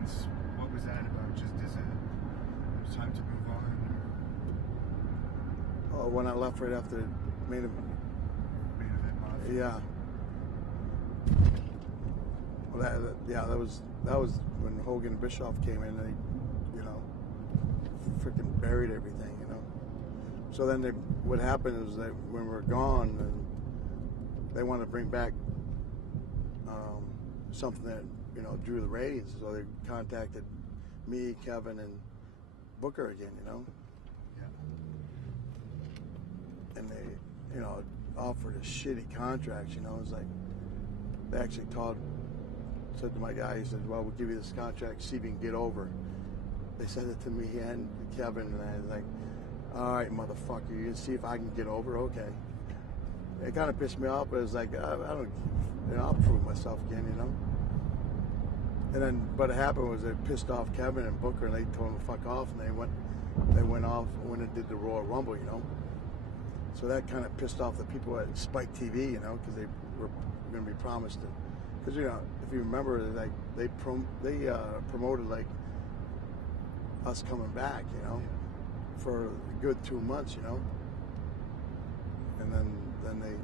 months, what was that about? Just it was time to move on? Or? When I left right after main event Mafia. Yeah. Well, that was when Hogan and Bischoff came in. They, you know, freaking buried everything. You know. So then what happened is that when we were gone, and they wanted to bring back something that, you know, drew the ratings. So they contacted me, Kevin, and Booker again. You know. Yeah. And they, you know, offered a shitty contract. You know, it was like they actually said to my guy, he said, well, we'll give you this contract, see if you can get over. They said it to me and Kevin, and I was like, all right, motherfucker, you can see if I can get over, okay. It kind of pissed me off, but it was like, I don't, you know, I'll prove myself again, you know. And then, what happened was they pissed off Kevin and Booker, and they told them to fuck off, and they went off when it did the Royal Rumble, you know. So that kind of pissed off the people at Spike TV, you know, because they were going to be promised it. Because, you know, if you remember, like they promoted like us coming back, you know, for a good 2 months, you know. And then they,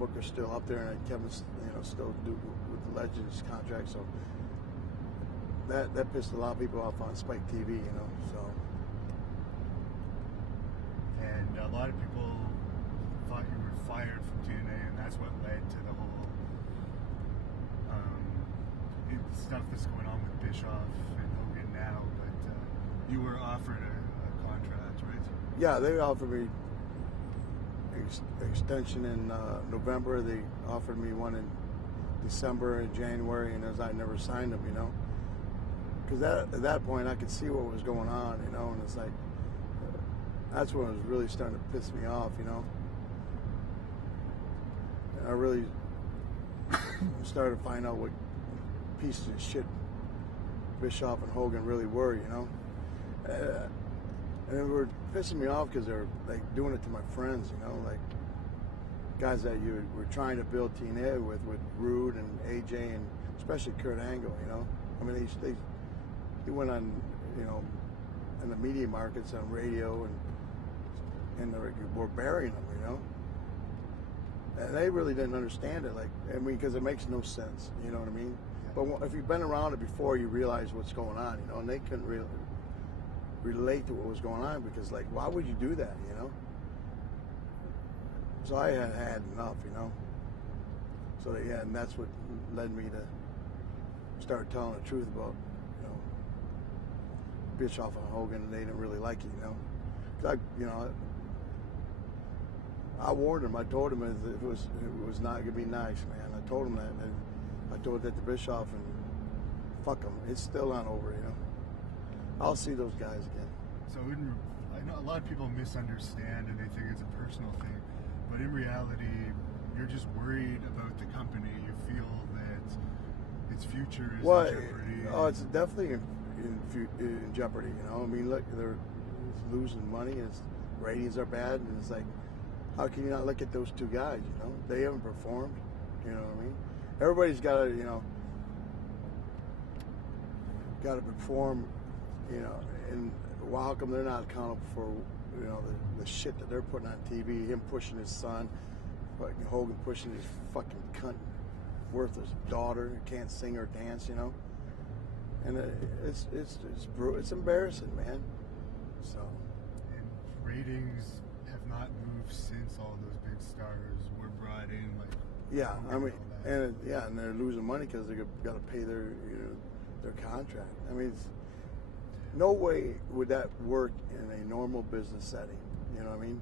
Booker's still up there, and Kevin's, you know, still with the Legends contract. So that pissed a lot of people off on Spike TV, you know. So. And a lot of people thought you were fired from TNA, and that's what led to the whole stuff that's going on with Bischoff and Hogan now. But you were offered a contract, right? Yeah, they offered me extension in November. They offered me one in December and January, and I never signed them, you know. Because at that point, I could see what was going on, you know, and it's like, that's when it was really starting to piss me off, you know. And I really started to find out what pieces of shit Bischoff and Hogan really were, you know. And they were pissing me off because they're like doing it to my friends, you know, like guys that you were trying to build TNA with Rude and AJ and especially Kurt Angle, you know. I mean, he went on, you know, in the media markets on radio and they were burying them, you know. And they really didn't understand it, like, I mean, because it makes no sense, you know what I mean? But if you've been around it before, you realize what's going on, you know, and they couldn't really relate to what was going on because, like, why would you do that, you know? So I had enough, you know. So, yeah, and that's what led me to start telling the truth about, you know, Bischoff and Hogan, and they didn't really like it, you know. Cause I warned him. I told him it was not going to be nice, man. I told him that, and I told that to Bischoff, and fuck him. It's still not over, you know. I'll see those guys again. So I know a lot of people misunderstand and they think it's a personal thing, but in reality, you're just worried about the company. You feel that its future is in jeopardy. Oh, it's definitely in jeopardy, you know. I mean, look, they're losing money, and its ratings are bad, and it's like, how can you not look at those two guys, you know? They haven't performed, you know what I mean? Everybody's got to, you know, got to perform, you know, and well, how come they're not accountable for, you know, the shit that they're putting on TV, him pushing his son, fucking Hogan pushing his fucking cunt, worthless daughter who can't sing or dance, you know? And it's embarrassing, man. So. And ratings have not moved since all those big stars were brought in, like. Yeah, I mean, and they're losing money because they got to pay their, you know, their contract. I mean, no way would that work in a normal business setting. You know what I mean?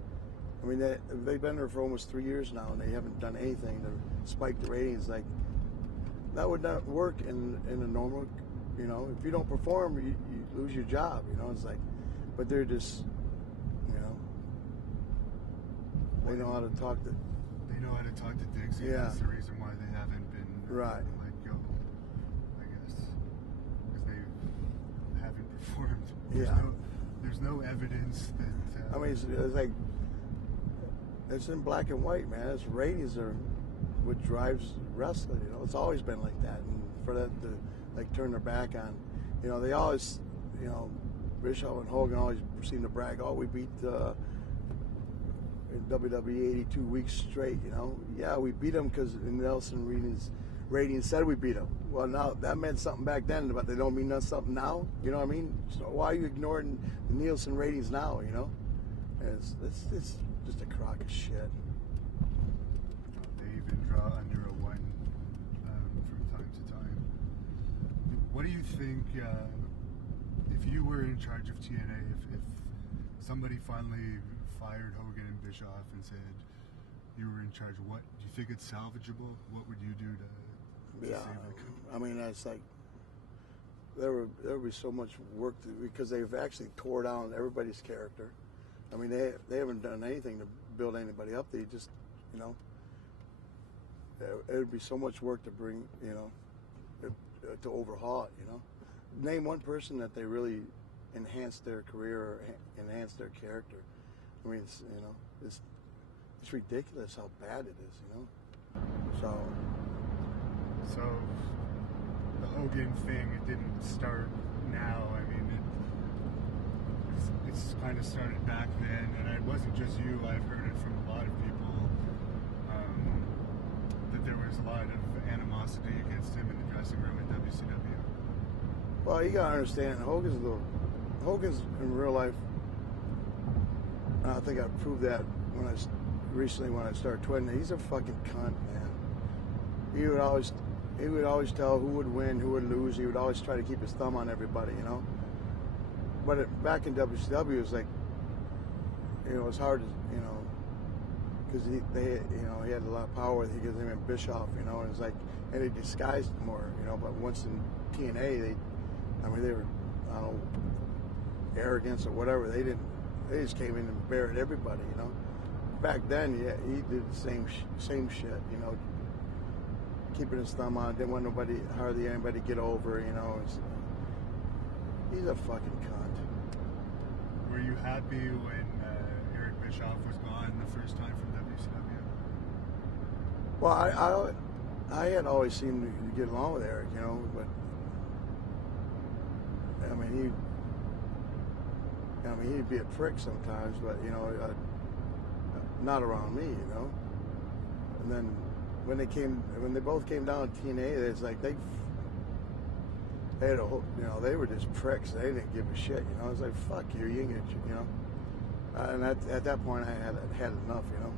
I mean, they've been there for almost 3 years now, and they haven't done anything to spike the ratings. Like, that would not work in a normal, you know, if you don't perform, you lose your job, you know. It's like, but they're just, you know, they know how to talk to. They know how to talk to dicks. Yeah. That's the reason why they haven't been right. Let go, I guess, because they haven't performed. There's no evidence that. I mean, it's like, it's in black and white, man. It's ratings are what drives wrestling. You know, it's always been like that, and for like turn their back on. You know, they always, you know, Bischoff and Hogan always seem to brag, oh, we beat in WWE 82 weeks straight, you know. Yeah, we beat them because Nielsen ratings said we beat them. Well, now that meant something back then, but they don't mean something now. You know what I mean? So why are you ignoring the Nielsen ratings now? You know, and it's just a crock of shit. They even draw under a 1 from time to time. What do you think? If you were in charge of TNA, if somebody finally fired Hogan and Bischoff and said you were in charge, what do you think it's salvageable? What would you do to save the company? I mean, that's like there would be so much work because they've actually tore down everybody's character. I mean, they haven't done anything to build anybody up. They just, you know, it would be so much work to bring, you know, to overhaul it. You know, name one person that they really enhanced their career or enhanced their character. I mean, it's, you know, it's ridiculous how bad it is, you know. So the Hogan thing, it didn't start now. I mean, it's kind of started back then, and it wasn't just you. I've heard it from a lot of people that there was a lot of animosity against him in the dressing room at WCW. Well, you gotta understand, Hogan's in real life. I think I proved that recently when I started tweeting. He's a fucking cunt, man. He would always tell who would win, who would lose. He would always try to keep his thumb on everybody, you know. But back in WCW, it was like, you know, it was hard to, you know, because he had a lot of power. He gave him Bischoff, you know, and it's like, and he disguised it more, you know. But once in TNA, they were, I don't know, arrogance or whatever. They just came in and buried everybody, you know. Back then, yeah, he did the same shit, you know, keeping his thumb on. Didn't want hardly anybody to get over, you know. He's a fucking cunt. Were you happy when Eric Bischoff was gone the first time from WCW? Well, I had always seemed to get along with Eric, you know, but I mean, he'd be a prick sometimes, but you know, not around me, you know. And then when they both came down to TNA, it's like they had you know, they were just pricks. They didn't give a shit, you know. It's like, fuck you, you ain't gonna, you know. And at that point, I had enough, you know.